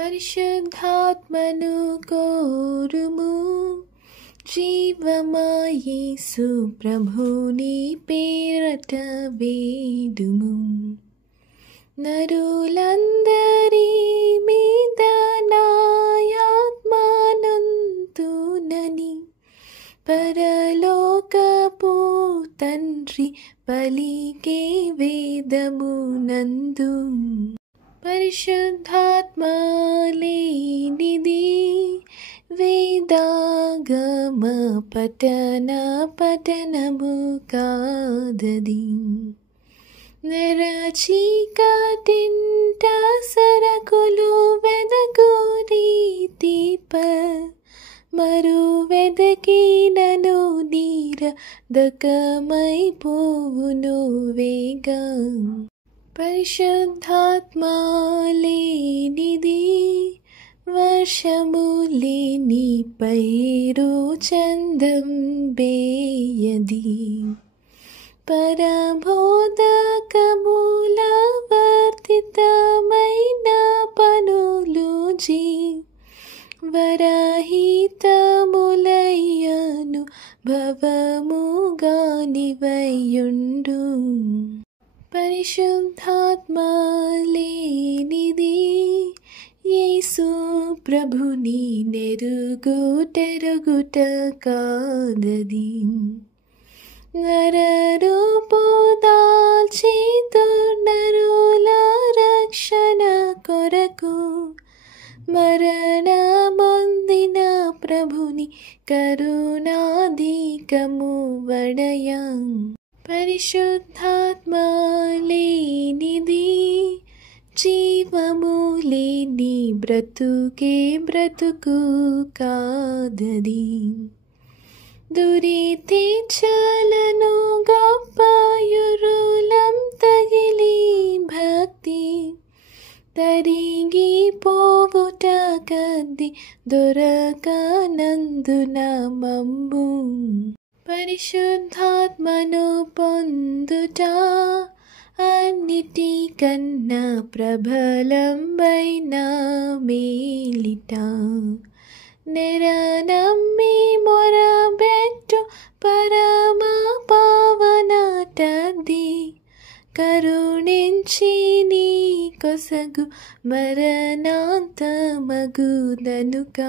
పరిశుద్ధాత్మను కోరుము, జీవమాయేసు ప్రభుని పేరట వేడుము. నరులందరి మీద నాయాత్మానంతునని పరలోకపు తండ్రి పలికే వేదమునందు. పరిశుద్ధాత్మ లేనిది వేదాగమ పఠనము కాదది. నరచీకటింట సరకులు వెదకు రీతిప మరు వెదకినను నీరదకమైపోవును వేగా. పరిశుద్ధాత్మ లేనిది వర్షము లేని పైరు చందం బేయది. పరబోధకముల వర్తితమైన పనులు వరహితములయ్యను భవముగానివయుండు. పరిశుద్ధాత్మ లేనిది యేసు ప్రభుని నెరుగుటెరుగుట కాదది. నరరూపు దాల్చి దుర్నరుల రక్షణ కొరకు మరణమొందిన ప్రభుని కరుణాధికము వడయ. పరిశుద్ధాత్మ లేనిది జీవము లేని బ్రతుకే బ్రతుకు కాదది. దురితి చలను గొప్పయురులం తగిలి భక్తి తరిగి పోవుట కద్ది దొరకనందున మమ్ము. పరిశుద్ధాత్మను పొందుట అన్నిటికన్నా ప్రబలంబైన మేలిట. నెరనమ్మి మొరబెట్టు పరమ పావనటది. కరుణించి నీ కొసగు మరణాంతమగుదనుక.